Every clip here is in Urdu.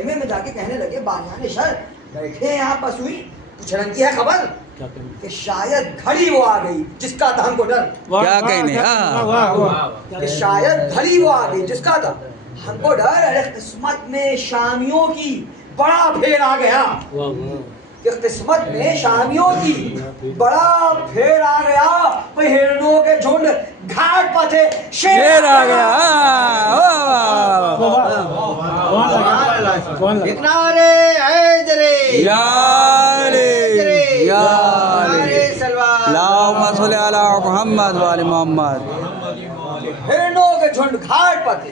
خیمے میں جا کے کہنے لگے بانیان شر بیٹھے ہیں آپ بس ہوئی کچھ رنگ کی ہے خبر کہ شاید گھڑی وہ آ گئی جس کا تھا ہم کو ڈر. کیا کہنے کہ شاید گھڑی وہ آ گئی جس کا تھا ہم کو ڈر. ارے قسمت میں شامیوں کی بڑا پھیر آ گیا. کہ قسمت میں شامیوں کی بڑا پھیر آ گیا. ہرنوں کے جھنڈ گھاٹ پر تھے شیر آ گیا. نعرے حیدری یا علی یا علی اللہم صلی علی محمد و آل محمد. ہرنوں کے جھنڈ گھاٹ پر تھے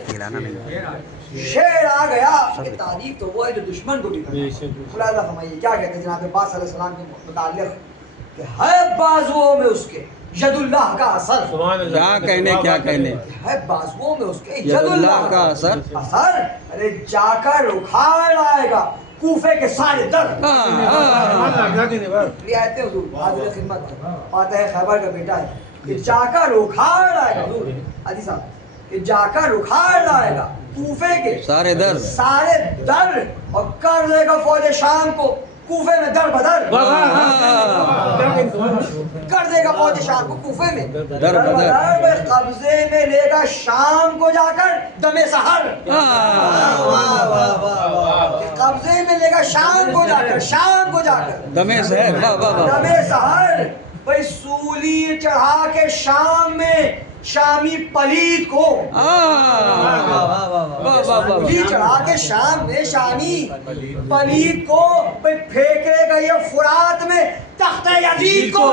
شیر آ گیا. کہ تعریف تو وہ ہے جو دشمن کو بھی کرتا. ملاحظہ فرمائیے کیا کہتے ہیں جناب عباس علیہ السلام کے متعلق کہ ہے بازوؤں میں اس کے ید اللہ کا اثر. کیا کہنے کیا کہنے ہے بازوؤں میں اس کے ید اللہ کا اثر. اثر. ارے جا کر اکھاڑ آئے گا کوفے کے سارے در. رعایت حضور حاضر خدمت فاتح خیبر کا بیٹا ہے. کہ جا کر اکھاڑ آئے گا حضور حدیث صاحب کہ جا کر اکھاڑ آئے گا کوفے کے سارے در اور کر دے گا فوج شام کو کوفے میں در بدر. کر دے گا فوج شام کو کوفے میں در بدر. قبضے میں لے گا شام کو جا کر دم سحر. قبضے میں لے گا شام کو جا کر دم سحر. بھائی سولی چڑھا کے شام میں شامی پلید کو سولی چڑھا کے شام میں شامی پلید کو پھینکے گا یہ فرات میں تخت یزید کو.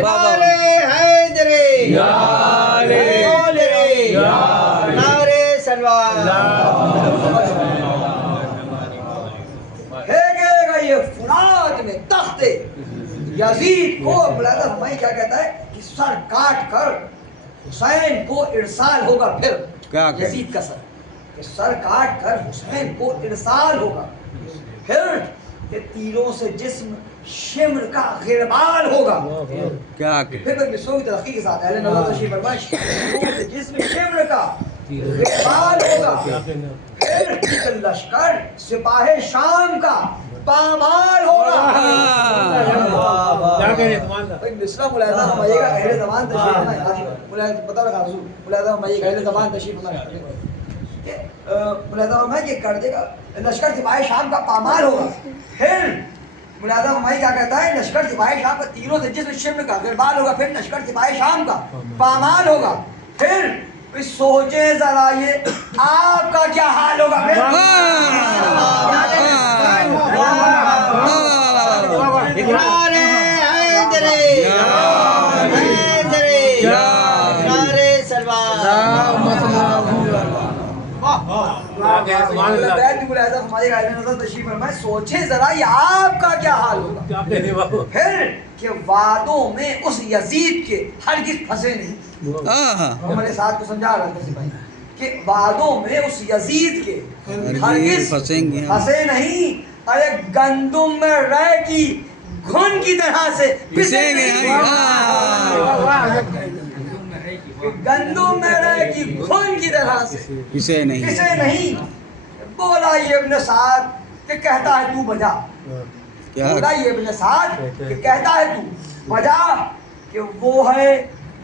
نعرے حیدری نعرے سلوات. پھینکے گا یہ فرات میں تخت یزید کو. ملاحظہ فرمائیے کیا کہتا ہے کہ سر کاٹ کر حسین کو ارسال ہوگا. پھر یزید کا سر کاٹ کر حسین کو ارسال ہوگا. پھر کہ تیروں سے جسم شمر کا غربال ہوگا. پھر مصروں کی ترقی کے ساتھ اہل نظر تشریف فرمائے تیروں سے جسم شمر کا غربال ہوگا. پھر لشکر سپاہ شام کا پامال ہوگا. مصرا ملاحظہ فرمائیے گا اہل زمان تشریف فرمائے. پتہ لگا حضور ملاحظہ فرمائیے گا اہل زمان تشریف فرمائے. ملاحظہ فرمائے کہ کر دے گا لشکر سپاہ شام کا پامال ہوگا. پھر ملاحظہ فرمائیے کیا کہتا ہے لشکر سپاہ شام کا تیروں سے جسم شمر کا غربال ہوگا. پھر لشکر سپاہ شام کا پامال ہوگا. پھر سوچے ذرا یہ آپ کا کیا حال ہوگا. سوچے ذرا یہ آپ کا کیا حال ہوگا. پھر کہ وعدوں میں اس یزید کے ہرگز پھنسے نہیں. ہمارے ساتھ کو سمجھا رہا تھا سپاہی کہ وعدوں میں اس یزید کے ہرگز پھنسے نہیں. ارے گندم میں رہ کی گھن کی طرح سے پسے نہیں. گندم میں رہ کی گھن کی طرح سے پسے نہیں. بولا یہ ابن سعد کہ کہتا ہے تو بجا. بولا یہ ابن سعد کہ کہتا ہے تو بجا. کہ وہ ہے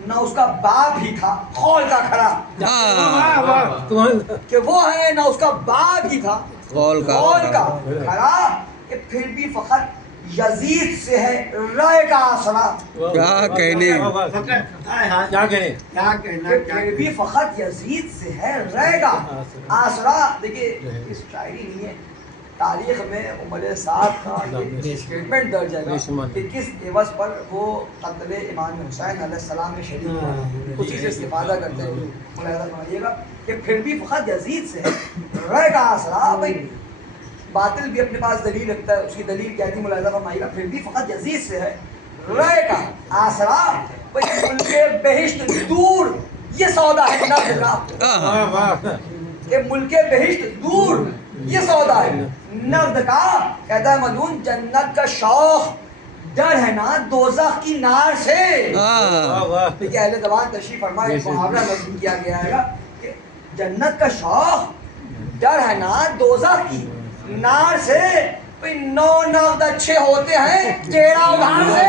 نہ اس کا باپ ہی تھا خول کا کھڑا. کہ وہ ہے نہ اس کا باپ ہی تھا خول کا کھڑا. کہ پھر بھی فقط یزید سے ہے رائے کا آسرا. کیا کہنے پھر بھی فقط یزید سے ہے رائے کا آسرا. دیکھیے اس شاعری نہیں ہے تاریخ میں عمر صاحب کا اسٹیٹمنٹ درج ہے کہ کس عوض پر وہ قتل امام حسین علیہ السلام میں شریک ہوا. اسی سے استفادہ کرتے ہیں. ملاحظہ فرمائیے گا کہ پھر بھی فقط یزید سے ہے رائے کا آسرا. بھائی باطل بھی اپنے پاس دلیل رکھتا ہے. اس کی دلیل کیا تھی ملاحظہ فرمائیے گا پھر بھی فقط یزید سے ہے رائے کا آسرا. ملک بہشت دور یہ سودا ہے نفس کا. کہ ملک بہشت دور یہ سودا ہے نقد کا. کہتا ہے مجنون جنت کا شوق ڈر ہے نا دوزخ کی نار سے. اہل زبان تشریف فرمائے محاورہ مضمون کیا گیا ہے کہ جنت کا شوق ڈر ہے نا دوزخ کی نار سے، 9 نفد اچھے ہوتے ہیں ٹیڑھا ادھار سے